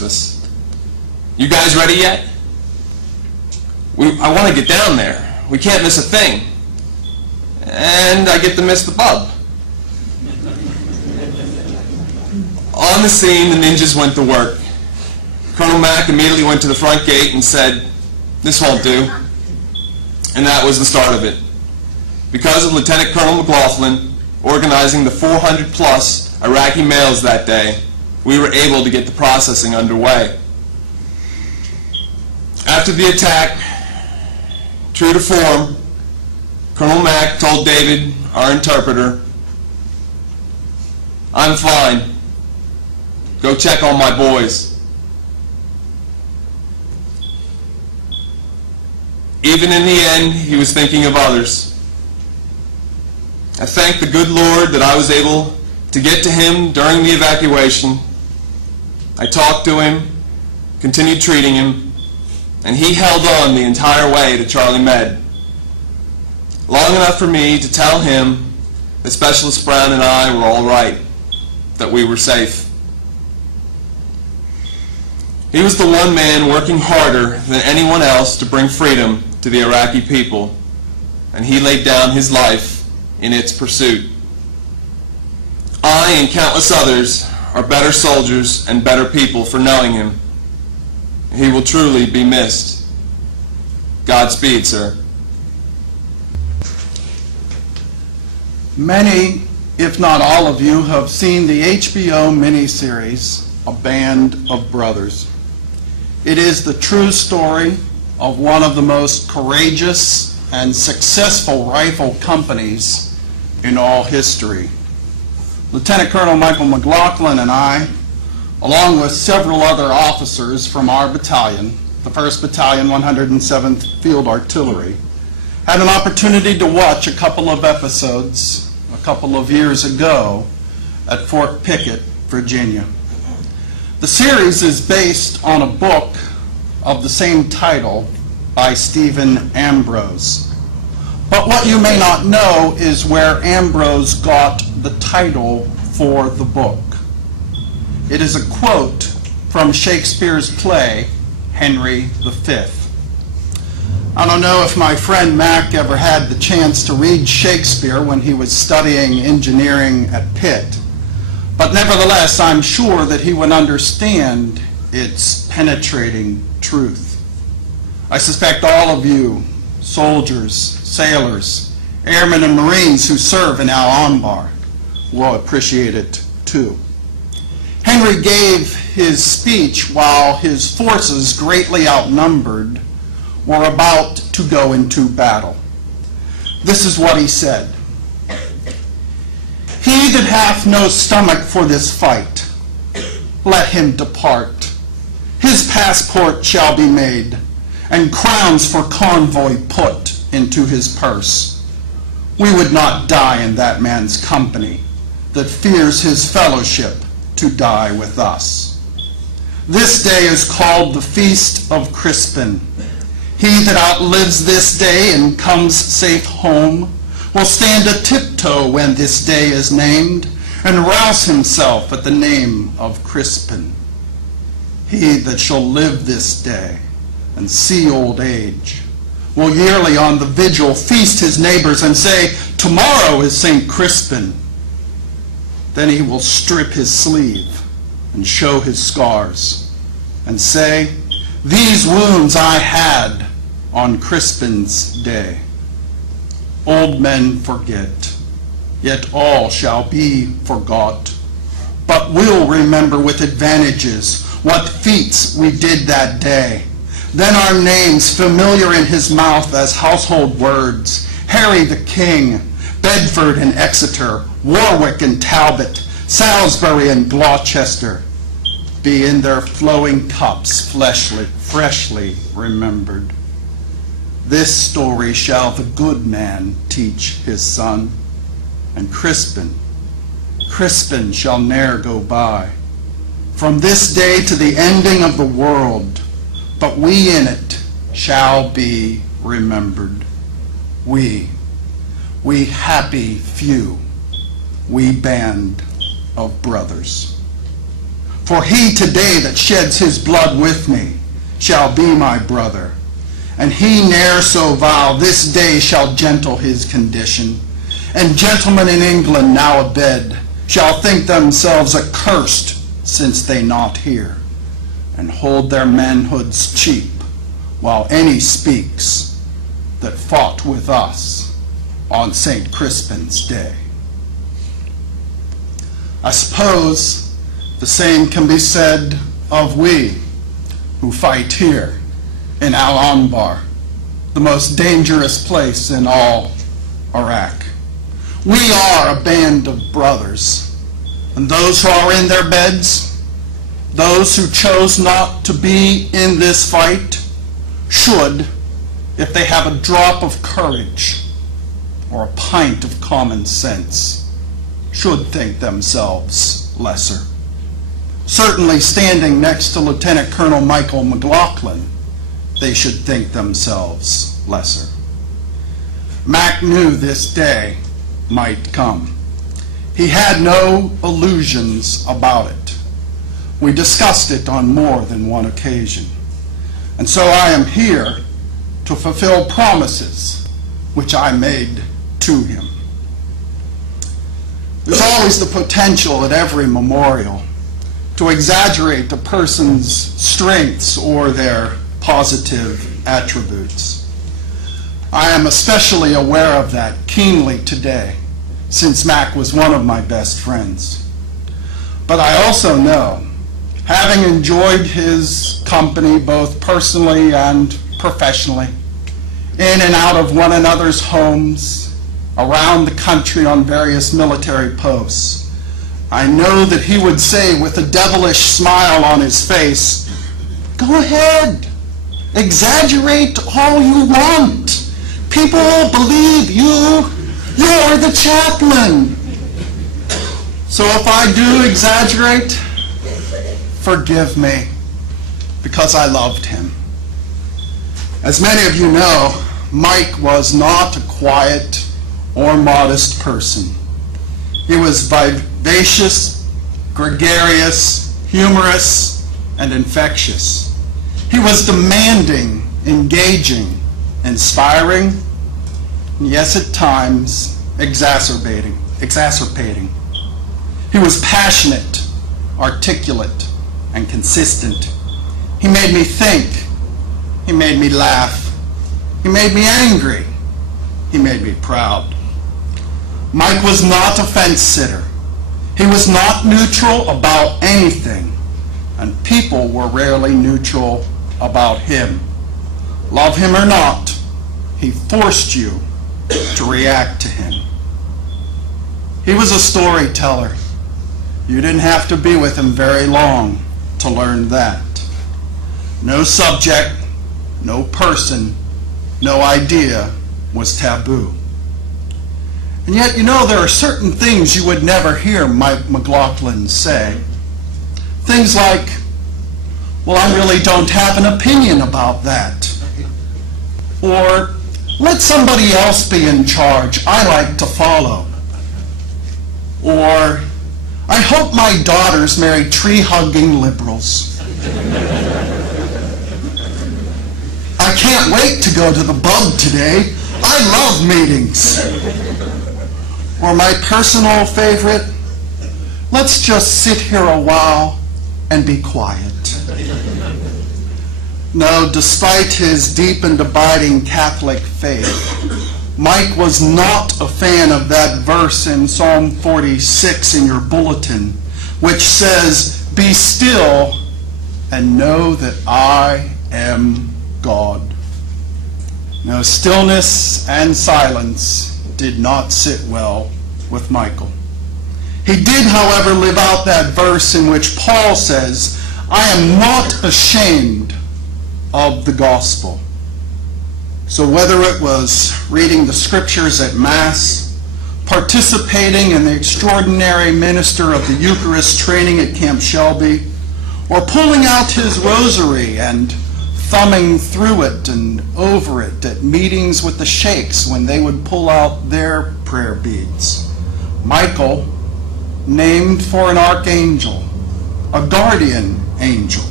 Christmas. You guys ready yet? I want to get down there. We can't miss a thing. And I get to miss the bub. On the scene, the ninjas went to work. Colonel Mack immediately went to the front gate and said, "This won't do." And that was the start of it. Because of Lieutenant Colonel McLaughlin organizing the 400-plus Iraqi males that day, we were able to get the processing underway. After the attack, true to form, Colonel Mack told David, our interpreter, "I'm fine. Go check on my boys." Even in the end, he was thinking of others. I thank the good Lord that I was able to get to him during the evacuation. I talked to him, continued treating him, and he held on the entire way to Charlie Med. Long enough for me to tell him that Specialist Brown and I were all right, that we were safe. He was the one man working harder than anyone else to bring freedom to the Iraqi people, and he laid down his life in its pursuit. I and countless others are better soldiers and better people for knowing him. He will truly be missed. Godspeed, sir. Many, if not all of you, have seen the HBO miniseries, A Band of Brothers. It is the true story of one of the most courageous and successful rifle companies in all history. Lieutenant Colonel Michael McLaughlin and I, along with several other officers from our battalion, the 1st Battalion, 107th Field Artillery, had an opportunity to watch a couple of episodes a couple of years ago at Fort Pickett, Virginia. The series is based on a book of the same title by Stephen Ambrose. But what you may not know is where Ambrose got the title for the book. It is a quote from Shakespeare's play, Henry V. I don't know if my friend Mac ever had the chance to read Shakespeare when he was studying engineering at Pitt, but nevertheless, I'm sure that he would understand its penetrating truth. I suspect all of you, soldiers, sailors, airmen, and Marines who serve in Anbar, will appreciate it too. Henry gave his speech while his forces, greatly outnumbered, were about to go into battle. This is what he said: "He that hath no stomach for this fight, let him depart. His passport shall be made, and crowns for convoy put into his purse. We would not die in that man's company that fears his fellowship to die with us. This day is called the Feast of Crispin. He that outlives this day and comes safe home will stand a tiptoe when this day is named, and rouse himself at the name of Crispin. He that shall live this day and see old age will yearly on the vigil feast his neighbors and say, 'Tomorrow is St. Crispin.' Then he will strip his sleeve and show his scars and say, 'These wounds I had on Crispin's day.' Old men forget, yet all shall be forgot, but we'll remember with advantages what feats we did that day. Then our names familiar in his mouth as household words, Harry the King, Bedford and Exeter, Warwick and Talbot, Salisbury and Gloucester, be in their flowing cups freshly remembered. This story shall the good man teach his son, and Crispin shall ne'er go by, from this day to the ending of the world, but we in it shall be remembered. We happy few, we band of brothers. For he today that sheds his blood with me shall be my brother. And he ne'er so vile this day shall gentle his condition. And gentlemen in England now abed shall think themselves accursed since they not here, and hold their manhoods cheap, while any speaks that fought with us on St. Crispin's day. I suppose the same can be said of we who fight here in Anbar, the most dangerous place in all Iraq. We are a band of brothers, and those who are in their beds, those who chose not to be in this fight, should, if they have a drop of courage or a pint of common sense, should think themselves lesser. Certainly standing next to Lieutenant Colonel Michael McLaughlin, they should think themselves lesser. Mac knew this day might come. He had no illusions about it. We discussed it on more than one occasion. And so I am here to fulfill promises which I made to him. There's always the potential at every memorial to exaggerate a person's strengths or their positive attributes. I am especially aware of that keenly today, since Mac was one of my best friends. But I also know, having enjoyed his company both personally and professionally, in and out of one another's homes, around the country on various military posts, I know that he would say with a devilish smile on his face, "Go ahead, exaggerate all you want. People will believe you. You're the chaplain." So if I do exaggerate, forgive me, because I loved him. As many of you know, Mike was not a quiet or modest person. He was vivacious, gregarious, humorous, and infectious. He was demanding, engaging, inspiring, and yes, at times, exacerbating. He was passionate, articulate, and consistent. He made me think. He made me laugh. He made me angry. He made me proud. Mike was not a fence sitter. He was not neutral about anything, and people were rarely neutral about him. Love him or not, he forced you to react to him. He was a storyteller. You didn't have to be with him very long to learn that. No subject, no person, no idea was taboo. And yet, you know, there are certain things you would never hear Mike McLaughlin say. Things like, "Well, I really don't have an opinion about that." Or, "Let somebody else be in charge. I like to follow." Or, "I hope my daughters marry tree-hugging liberals." "I can't wait to go to the bug today. I love meetings." Or my personal favorite, "Let's just sit here a while and be quiet." No, despite his deep and abiding Catholic faith, Mike was not a fan of that verse in Psalm 46 in your bulletin, which says, "Be still and know that I am God." No, stillness and silence did not sit well with Michael. He did, however, live out that verse in which Paul says, "I am not ashamed of the gospel." So whether it was reading the scriptures at Mass, participating in the extraordinary minister of the Eucharist training at Camp Shelby, or pulling out his rosary and thumbing through it and over it at meetings with the sheikhs when they would pull out their prayer beads, Michael, named for an archangel, a guardian angel.